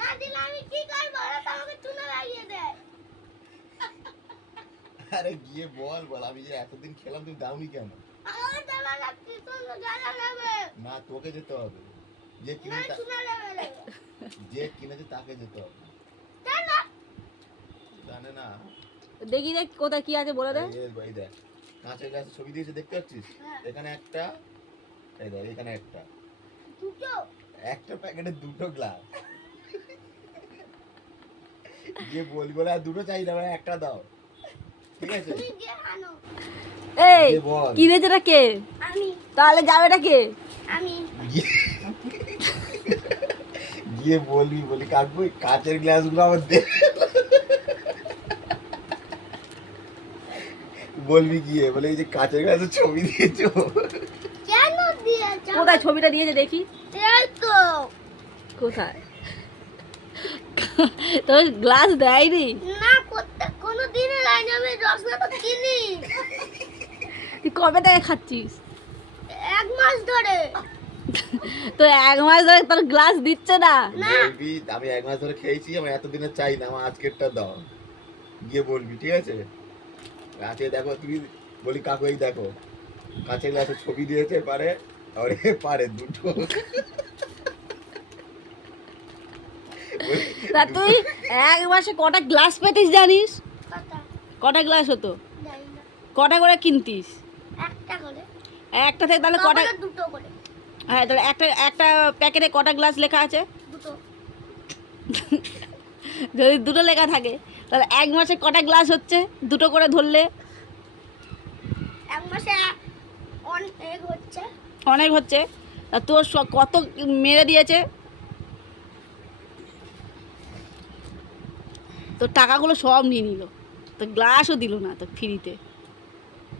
না দিলে আমি কি করব? ওরা তো আমাকে চুনা লাগিয়ে দেয়। আরে গিয়ে বল আমি যে এতদিন খেলাম তুমি দাওনি কেন? আমার দেওয়া লাগছে তো জানা লাগবে। না তোকে যেতে হবে। যে না চুনা লাগবে। কিনেছে তাকে যেতে হবে। কেন? জানে না। দেখি দেখ কোথায় কি আছে বলে দে। এই দেখ কাঁচের গ্লাসে ছবি দিয়েছে দেখতে পাচ্ছিস? এখানে একটা, এই দেখ এখানে একটা, দুটো একটা প্যাকেটে দুটো গ্লাস। গিয়ে বলবি বলে আর দুটো চাই না একটা দাও, ঠিক আছে? তুমি গিয়ে আনো। এই গিয়ে বল। কিনেছেটা কে? আমি তাহলে যাবেটা কে? আমি গিয়ে বলি কাকু কাঁচের গ্লাসগুলো আমার দে। বলবি গিয়ে বলে এই যে কাঁচের গ্লাসের ছবি দিয়েছো। কেন দিয়েছ? কোথায় ছবিটা দিয়েছে দেখি। এই তো কোথায়? তোর গ্লাস দেয়নি? না করতে কোনো দিনে লাইন আমি রসনা তো কিনি তুই কবে থেকে খাচ্ছিস? 1 মাস ধরে। তো 1 মাস ধরে তোর গ্লাস দিচ্ছে না? বলবি আমি 1 মাস ধরে খেয়েছি, আমার এতদিনে চাই না, আমার আজকেরটা দাও। গিয়ে বলবি ঠিক আছে? রাতে দেখো তুমি বলি কাকু এই দেখো কাঁচের গ্লাসের ছবি দিয়েছে পারে, আর পারে দুটো। তা তুই 1 মাসে কটা গ্লাস পেতিস জানিস? কথা কটা গ্লাস হতো? জানি না। কটা করে কিনতিস? একটা করে একটা থেকে তাহলে কটা? কটা দুটো করে। হ্যাঁ তাহলে একটা প্যাকেটে কটা গ্লাস লেখা আছে? দুটো যদি দুটো লেখা থাকে তাহলে 1 মাসে কটা গ্লাস হচ্ছে দুটো করে ধরলে? 1 মাসে অনেক হচ্ছে। অনেক হচ্ছে। তা তোর কত মেরে দিয়েছে? তোর টাকাগুলো সব নিয়ে নিল, তো গ্লাসও দিল না তো ফ্রিতে।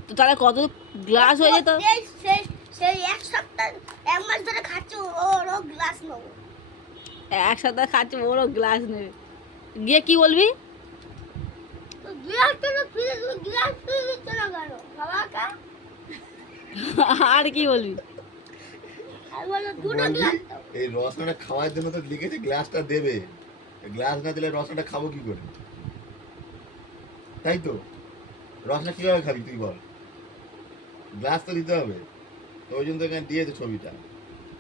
তো তাহলে কত গ্লাস হয়ে যেত? সেই এক সপ্তাহ 1 মাস ধরে খাচ্ছি ওরও গ্লাস নেবো। 1 সপ্তাহ খাচ্ছে ওরও গ্লাস নেবে। গিয়ে কি বলবি? গ্লাস তো ফিরে গ্লাস ফিরে দিচ্ছে না কেন বাবা কা? আর কি বলবি? আর বলো দুটো বলবি, গ্লাস দাও। এই রসনাটা খাওয়ার জন্য তো লিখেছে গ্লাসটা দেবে, গ্লাস না দিলে রসনাটা খাবো কি করে? তাই তো, রসনা কিভাবে খাবি তুই বল? গ্লাস তো দিতে হবে, তো ওই জন্য তো এখানে দিয়েছে ছবিটা।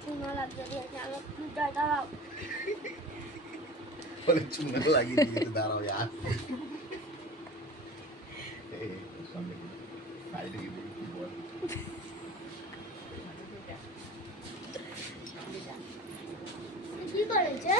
চুনা লাগবে দিয়েছে আমার দুটাই দাঁড়াও। বলে চুনা লাগিয়ে দিয়েছে দাঁড়াও আর সামনে সাইডে গিয়ে দেখি কি বলে। কি করেছে?